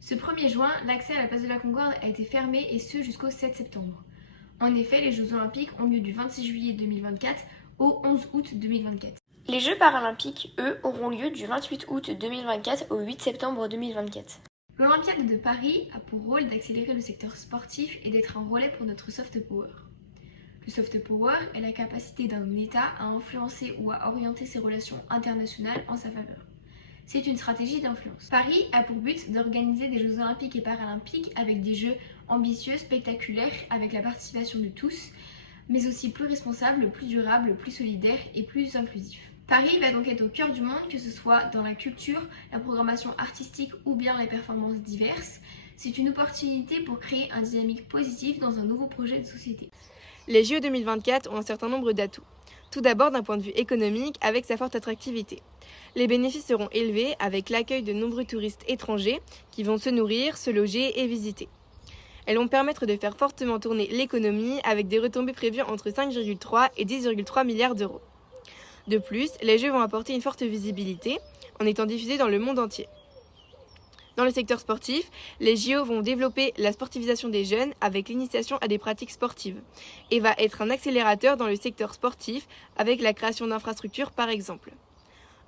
Ce 1er juin, l'accès à la place de la Concorde a été fermé et ce jusqu'au 7 septembre. En effet, les Jeux Olympiques ont lieu du 26 juillet 2024 au 11 août 2024. Les Jeux paralympiques, eux, auront lieu du 28 août 2024 au 8 septembre 2024. L'Olympiade de Paris a pour rôle d'accélérer le secteur sportif et d'être un relais pour notre soft power. Le soft power est la capacité d'un État à influencer ou à orienter ses relations internationales en sa faveur. C'est une stratégie d'influence. Paris a pour but d'organiser des Jeux olympiques et paralympiques avec des jeux ambitieux, spectaculaires, avec la participation de tous, mais aussi plus responsables, plus durables, plus solidaires et plus inclusifs. Paris va donc être au cœur du monde, que ce soit dans la culture, la programmation artistique ou bien les performances diverses. C'est une opportunité pour créer un dynamique positif dans un nouveau projet de société. Les JO 2024 ont un certain nombre d'atouts. Tout d'abord d'un point de vue économique avec sa forte attractivité. Les bénéfices seront élevés avec l'accueil de nombreux touristes étrangers qui vont se nourrir, se loger et visiter. Elles vont permettre de faire fortement tourner l'économie avec des retombées prévues entre 5,3 et 10,3 milliards d'euros. De plus, les Jeux vont apporter une forte visibilité en étant diffusés dans le monde entier. Dans le secteur sportif, les JO vont développer la sportivisation des jeunes avec l'initiation à des pratiques sportives et va être un accélérateur dans le secteur sportif avec la création d'infrastructures par exemple.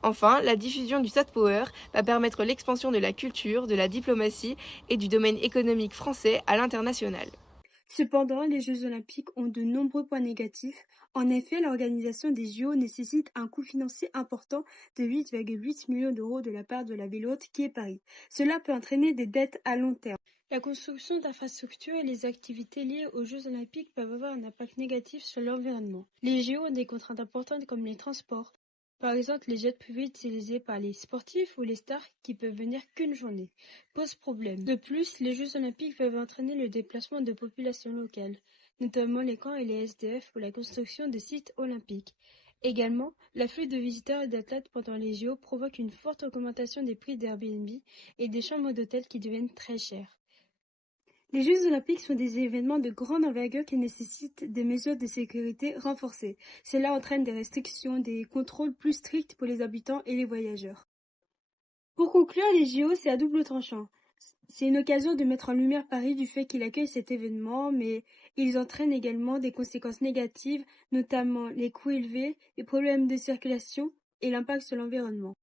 Enfin, la diffusion du soft power va permettre l'expansion de la culture, de la diplomatie et du domaine économique français à l'international. Cependant, les Jeux olympiques ont de nombreux points négatifs. En effet, l'organisation des JO nécessite un coût financier important de 8,8 millions d'euros de la part de la ville hôte qui est Paris. Cela peut entraîner des dettes à long terme. La construction d'infrastructures et les activités liées aux Jeux olympiques peuvent avoir un impact négatif sur l'environnement. Les JO ont des contraintes importantes comme les transports. Par exemple, les jets privés utilisés par les sportifs ou les stars qui peuvent venir qu'une journée posent problème. De plus, les Jeux olympiques peuvent entraîner le déplacement de populations locales, notamment les camps et les SDF pour la construction de sites olympiques. Également, l'afflux de visiteurs et d'athlètes pendant les JO provoque une forte augmentation des prix d'Airbnb et des chambres d'hôtel qui deviennent très chères. Les Jeux olympiques sont des événements de grande envergure qui nécessitent des mesures de sécurité renforcées. Cela entraîne des restrictions, des contrôles plus stricts pour les habitants et les voyageurs. Pour conclure, les JO, c'est à double tranchant. C'est une occasion de mettre en lumière Paris du fait qu'il accueille cet événement, mais ils entraînent également des conséquences négatives, notamment les coûts élevés, les problèmes de circulation et l'impact sur l'environnement.